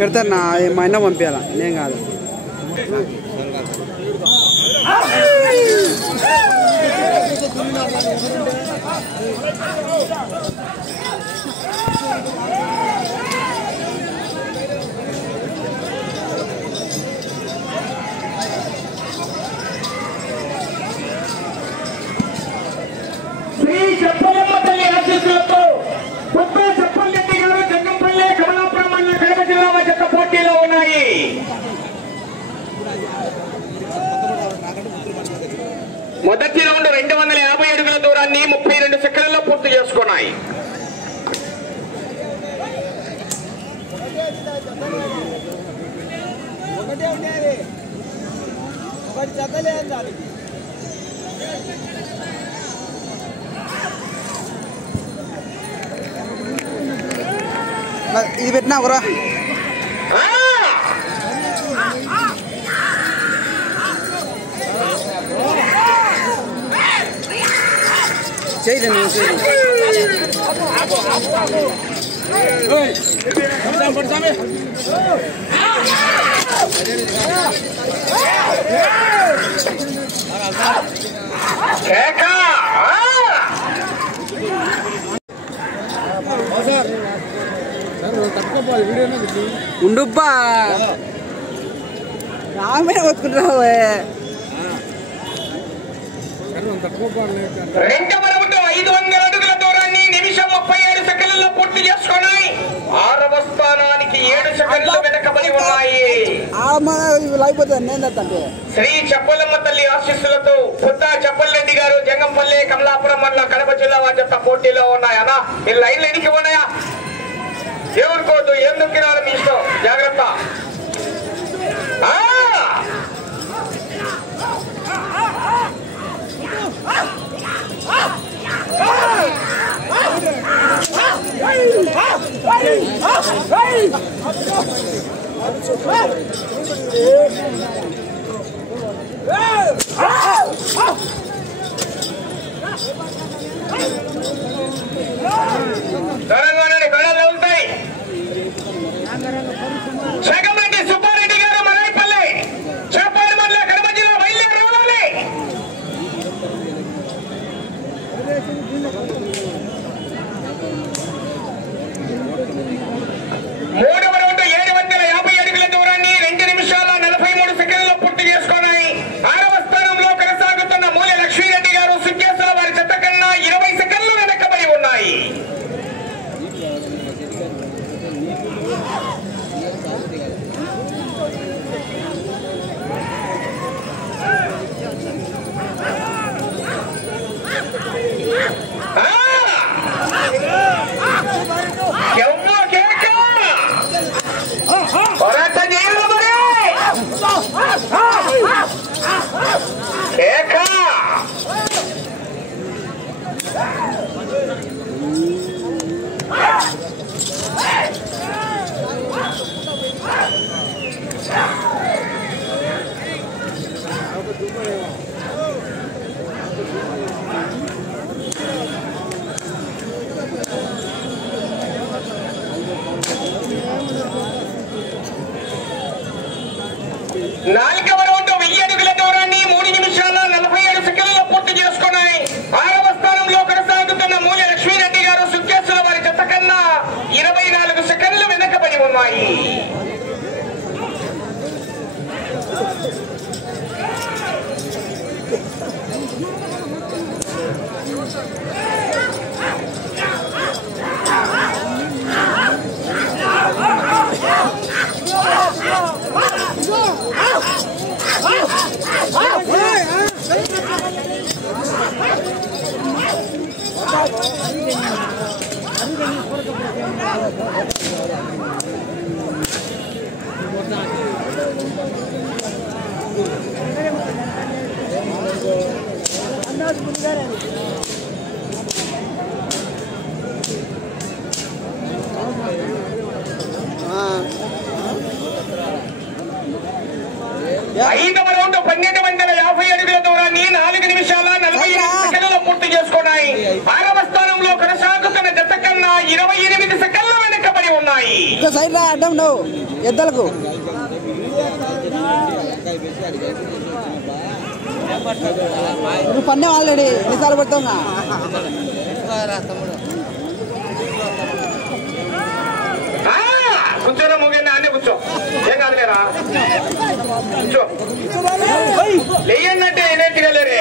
పెడతారు నా మా అన్న పంపించాలా నేను కాదు. శ్రీ చెప్పలమ్మ తల్లి ఆశీస్సులతో పుట్టు చెప్పలరెడ్డి గారు జంగంపల్లి కమలాపురం మండలం కడప జిల్లా మధ్య పోటీలో ఉన్నాయి. మొదటి రౌండ్ 250 అడుగుల దూరాన్ని 32 సెకండ్లలో పూర్తి చేసుకున్నాయి. ఇది పెట్టినా ఒకరా చేయలేదు నువ్వు ఉండుబ్బా రామే కొట్టుకుంటున్నావు. రెండవ రౌండ్ 500 అడుగుల దూరాన్ని నిమిషం 37 సెకండ్లలో పూర్తి చేసుకున్నాయి. 6వ స్థానానికి 7 సెకండ్లు వెనకబడి ఉన్నాయి. శ్రీ చెప్పలమ్మ తల్లి ఆశీస్సులతో పుత్త చెప్పలరెడ్డి గారు జంగంపల్లి కమలాపురం మండలం కడప జిల్లా జత పోటీలో ఉన్నాయన్నా. మీరు లైన్లు ఎనికి ఉన్నాయా? ఎవరికోదు ఎందుకు తినాలి మీ ఇష్టం, జాగ్రత్త. గొడవలు ఉంటాయి. జగన్రెడ్డి సుబ్బారెడ్డి గారు మలైపల్లి చేపల్లి మండలం కడప జిల్లా బయలుదేరి రావాలి. మూడవ రౌండ్ 750 అడుగుల దూరాన్ని 2 నిమిషాల 43 సెకండ్లలో పూర్తి చేసుకున్నాయి. 6వ స్థానంలో కొనసాగుతున్న మూల లక్ష్మీరెడ్డి గారు సుఖ్యాసుల వారి చెత్త కన్నా 20 సెకండ్లు వెనకబడి ఉన్నాయి. నాలుగవ రౌండ్ 1000 అడుగుల దూరాన్ని 3 నిమిషాల 47 సెకండ్లలో పూర్తి చేసుకున్నాయి. 6వ స్థానంలో కొనసాగుతున్న మూల లక్ష్మీరెడ్డి గారు సుఖ్యాసుల వారి చెత్త కన్నా 24 సెకండ్లు వెనకబడి ఉన్నాయి. ఐదవ రౌండ్ 1250 అడుగుల దూరాన్ని 4 నిమిషాల 45 సెకండ్లలో పూర్తి చేసుకున్నాయి. 6వ స్థానంలో కొనసాగుతున్న జత కన్నా 28 సెకండ్ల వెనకబడి ఉన్నాయి. ఉన్నాయి. సైడ్ రా, అడ్డం నువ్వు ఎద్దలకు నువ్వు పన్నే ఆల్రెడీ ఎన్నిసార్లు పడతావు. కూర్చోరా ముగిన అన్నీ కూర్చో, ఏం కాదులేరా కూర్చో. లేయన్నట్టే ఎనర్జీగా లేరే.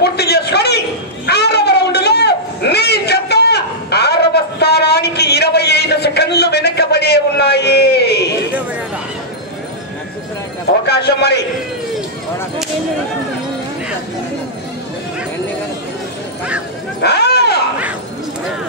పూర్తి చేసుకొని 6వ రౌండ్లో మీ జత 6వ స్థానానికి 25 సెకండ్లు వెనకబడే ఉన్నాయి. అవకాశం మరి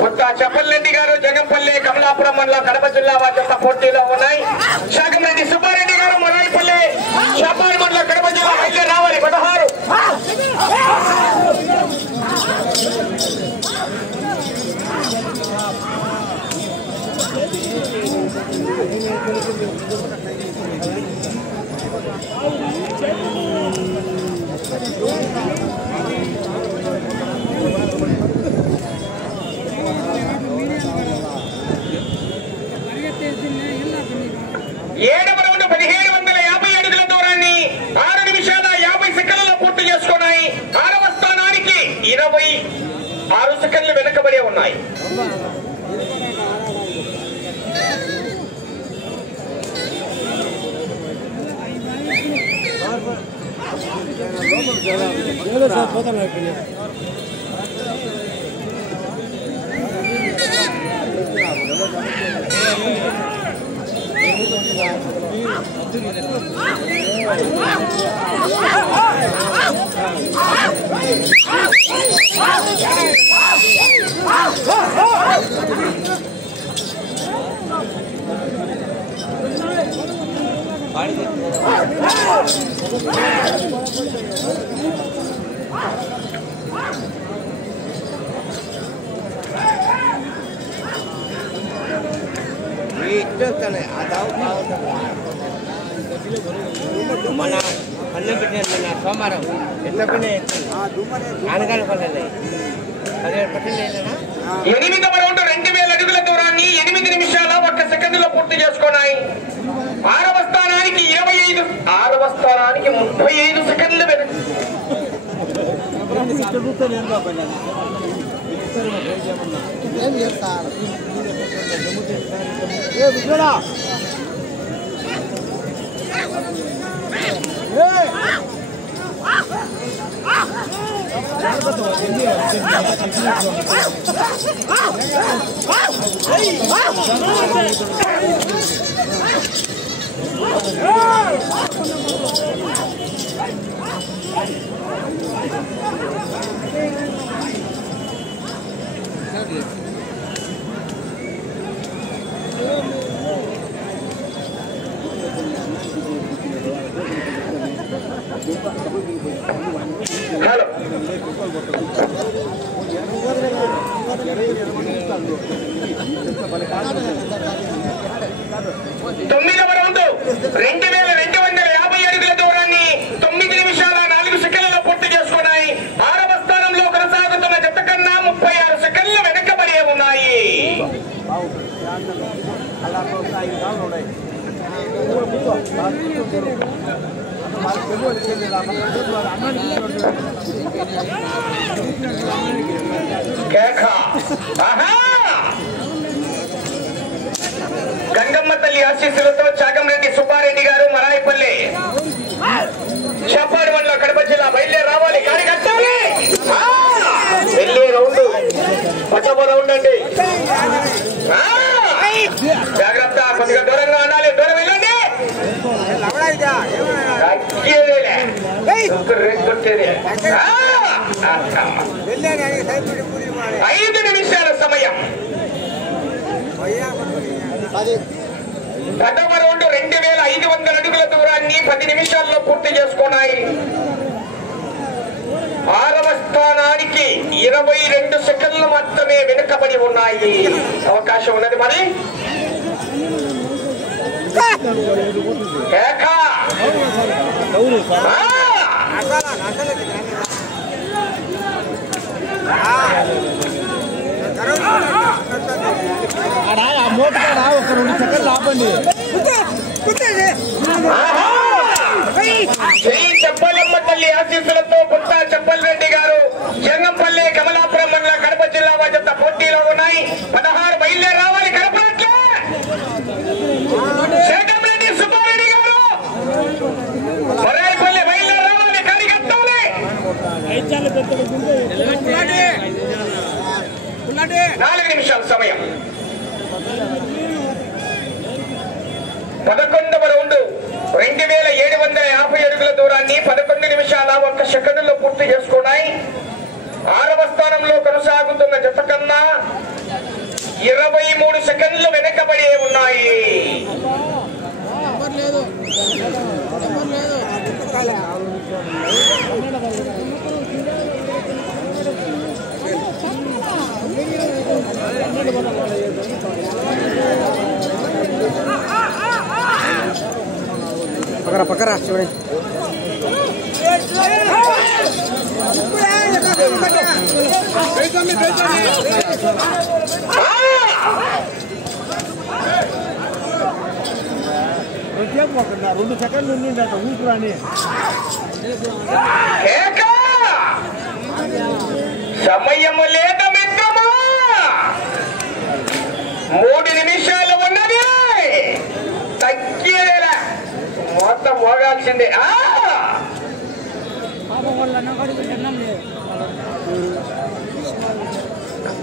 కొత్త చప్పల్రెడ్డి గారు జగంపల్లి కమలాపురం మండలం కడప జిల్లా వారి జత పోటీలో ఉన్నాయి. శాకంరెడ్డి సుబ్బారెడ్డి గారు మరాయిపల్లి షాపాడి మండలం కడప జిల్లా అయితే రావాలి 16. ఏడవ రౌండ్ 1750 అడుగుల దూరాన్ని 6 నిమిషాల 50 సెకండ్లలో పూర్తి చేసుకున్నాయి. 6వ స్థానానికి 26 సెకండ్లు వెనుకబడి ఉన్నాయి. మన అన్నం పెట్టిన సోమవారం ఎట్లా ఆనగాల పల్లె 8వ రౌండ్ 2000 అడుగుల దూరాన్ని 8 నిమిషాల 1 సెకండ్లో పూర్తి చేసుకున్నాయి. 6వ స్థానానికి 25, 6వ స్థానానికి 35 సెకండ్లు వెనక. హలో 9వ రౌండ్ 2250 అడుగుల దూరాన్ని 9 నిమిషాల 4 సెకండ్లలో పూర్తి చేసుకున్నాయి. 6వ స్థానంలో కొనసాగుతున్న జత కన్నా 36 సెకండ్లు వెనకబడి ఉన్నాయి. గంగమ్మ తల్లి ఆశీస్సులతో చాకంరెడ్డి సుబ్బారెడ్డి గారు మరాయిపల్లి షాపాడి మండలం కడప జిల్లా బయలుదేరి రావాలి. కానీ కట్టాలి వెళ్ళే రౌండ్ 10వ రౌండ్ అండి. జాగ్రత్త, కొద్దిగా దూరంగా ఉండాలి. దూరం వెళ్ళండి. 5 నిమిషాల సమయం. ప్రథమ రౌండ్ 2500 అడుగుల దూరాన్ని 10 నిమిషాల్లో పూర్తి చేసుకున్నాయి. 6వ స్థానానికి 22 సెకండ్లు మాత్రమే వెనుకబడి ఉన్నాయి. అవకాశం ఉన్నది మరి. ఒక 2 సెకండ్లు ఆపండి. శ్రీ చెప్పలమ్మ తల్లి ఆశీస్సులతో పుట్ట చెప్పలరెడ్డి గారు జంగంపల్లి కమలాపురం మండల కడప జిల్లా వారి పోటీలో ఉన్నాయి. 16 బయలుదేరి రావాలి. కడప శేఖంరెడ్డి సుబ్బారెడ్డి గారు మొరాయిపల్లి బయలుదేరి రావాలి. కరిగట్టాలి. 4 నిమిషాల సమయం. 11వ రౌండ్ 2750 అడుగుల దూరాన్ని 11 నిమిషాల 1 సెకండ్లో పూర్తి చేసుకున్నాయి. 6వ స్థానంలో కొనసాగుతున్న జత కన్నా 23 సెకండ్లు వెనకబడి ఉన్నాయి. పక్కరా చూడండి. వచ్చేపోకుండా 2 సెకండ్లు ఉండి అట ఊపిరాని సమయము లేదా మిత్రమా. 3 నిమిషాలు ఉన్నది. తగ్గేలా మొత్తం మోగాల్సిందే.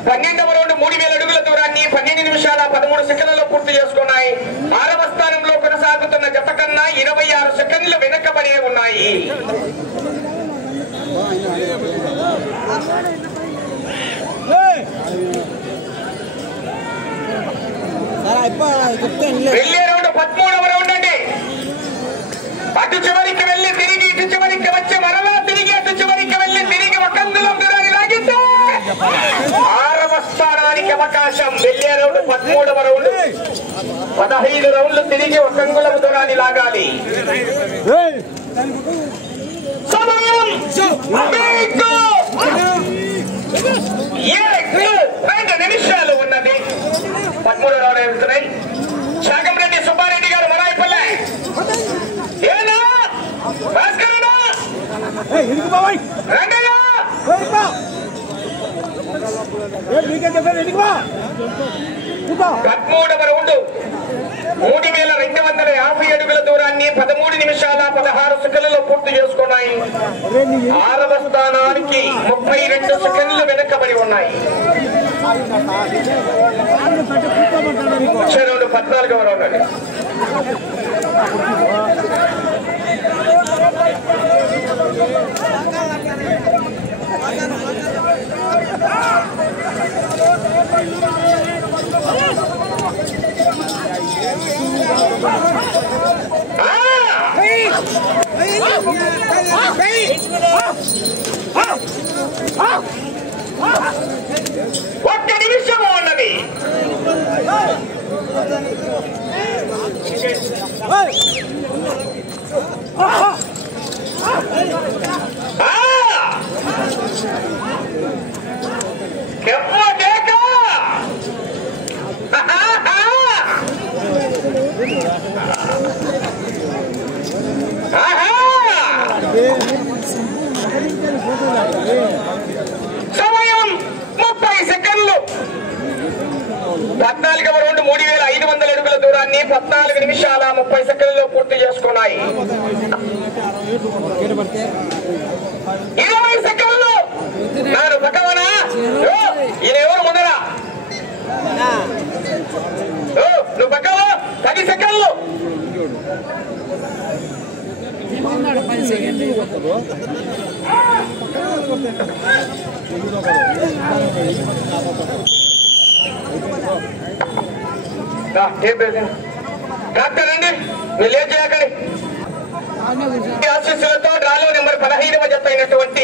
12వ రౌండ్ 3000 అడుగుల దూరాన్ని 12 నిమిషాల 13 సెకండ్లలో పూర్తి చేసుకున్నాయి. 6వ స్థానంలో కొనసాగుతున్న జత కన్నా 26 సెకండ్లు వెనకబడి ఉన్నాయి. వెళ్ళే రౌండ్ 13వ రౌండ్ అండి. అటు చివరికి వెళ్ళి తిరిగి ఇటు చివరికి వచ్చి మరలా తిరిగి అటు చివరికి వెళ్ళి తిరిగి ఒక అంగుళం దూరాన్ని లాగితే 6వ స్థానానికి అవకాశం. వెళ్ళే రౌండ్ 13వ రౌండ్ 15 రౌండ్లు తిరిగి ఒక అంగుళం దూరాన్ని లాగాలి. సమయం 2 నిమిషాలు ఉన్నది. 13 రౌండ్ వెళ్తున్నాయి. శాకంరెడ్డి సుబ్బారెడ్డి గారు మొరాయిపల్లె ఏనా భాస్కరనా రంగయ్య 13వ రౌండ్ 3250 అడుగుల దూరాన్ని 13 నిమిషాల 16 సెకండ్లలో పూర్తి చేసుకున్నాయి. 6వ స్థానానికి 32 సెకండ్లు వెనకబడి ఉన్నాయి. వచ్చే రౌండ్ 14వ రౌండ్ అండి. ఒక్క నిమిషము ఉన్నది. సమయం 30 సెకండ్లు. 14వ రౌండ్ 3500 అడుగుల దూరాన్ని 14 నిమిషాల 30 సెకండ్లలో పూర్తి చేసుకున్నాయి. 20 సెకండ్లు. నాను పక్కవనా ఈయన ఎవరు ముందరా నువ్వు పక్కవా. 10 సెకండ్లు. డాక్టర్ అండి మీరు లేట్ చేయకండి. ఆశీస్సులతో డ్రాలో నెంబర్ 15వ జత అయినటువంటి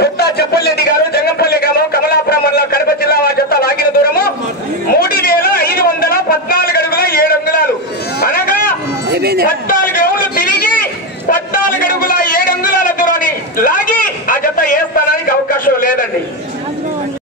కొత్త చెప్పలరెడ్డి గారు జంగంపల్లి గ్రామం కమలాపురం మండలం కడప జిల్లా వారి జత లాగిన దూరము 3514 అడుగుల 7 అంగుళాలు అనగా 14